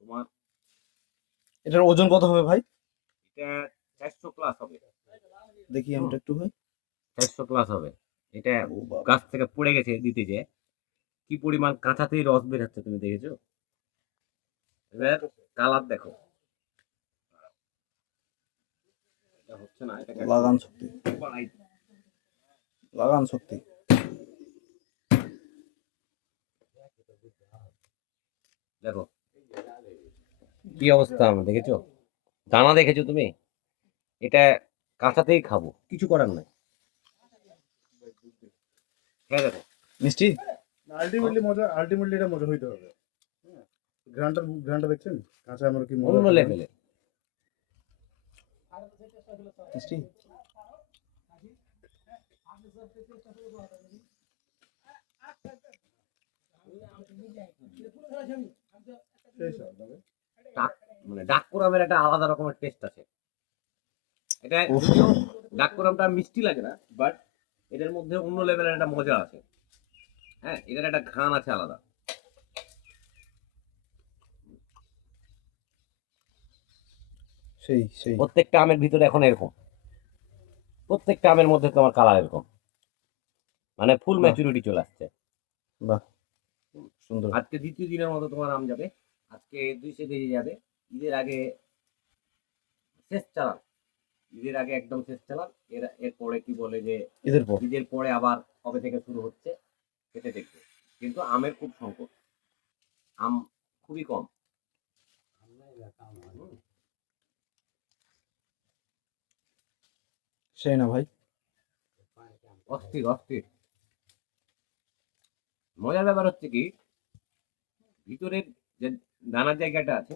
তোমার এটার ওজন কত হবে ভাই? এটা চারশো প্লাস হবে। দেখি আমটা একটু ভাই চারশো প্লাস হবে। এটা গাছ থেকে পড়ে গেছে দিতে যে। কি পরিমাণ কাঁচাতেই রস বের হচ্ছে তুমি দেখেছ? এবার কালার দেখো। এটা হচ্ছে না এটা লাগান শক্তি। লাগান শক্তি। দেখো কি অবস্থা আমার দেখেছ? দানা দেখেছ তুমি? এটা কাঁচাতেই খাব। কিছু করার নাই। হ্যাঁ মিষ্টি? আলটিমেটলি মজা আলটিমেটলি এটা মজা হইতে হবে। গ্রানটা গ্রানটা দেখছেন? কাঁচা আমরা কি মজা অন্য লেভেলে মিষ্টি। ডাক মানে ডাকুরামের একটা আলাদা রকমের টেস্ট আছে। এটা। যদিও ডাকুরামটা মিষ্টি লাগে না বাট এটার মধ্যে অন্য লেভেলের একটা মজা আছে। হ্যাঁ এটার একটা ঘ্রাণ আছে আলাদা। সেই সেই। প্রত্যেকটা আমের ভিতরে এখন এরকম। প্রত্যেকটা আমের মধ্যে তোমার কালার এরকম। মানে ফুল ম্যাচুরিটি চলে আসছে। বাহ। সুন্দর। আজকে দ্বিতীয় দিনের মতো তোমার আম যাবে। আজকে দুইশো কেজি যাবে। ঈদের আগে শেষ চালান। ঈদের আগে একদম শেষ চালান। এর এরপরে কি বলে যে ঈদের পর। ঈদের পরে আবার কবে থেকে শুরু হচ্ছে সেটা দেখবে। কিন্তু আমের খুব সংকট। আম খুবই কম। সেই না ভাই। অস্থির অস্থির। মজার ব্যাপার হচ্ছে কি ভিতরের যে নানা জায়গাটা আছে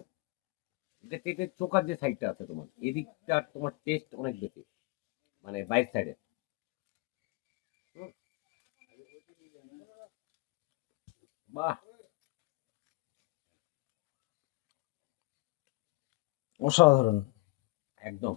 যে পেটের চোখার যে সাইডটা আছে তোমার এদিকটা তোমার টেস্ট অনেক বেশি মানে বাইক সাইডে বাহ! অসাধারণ। একদম।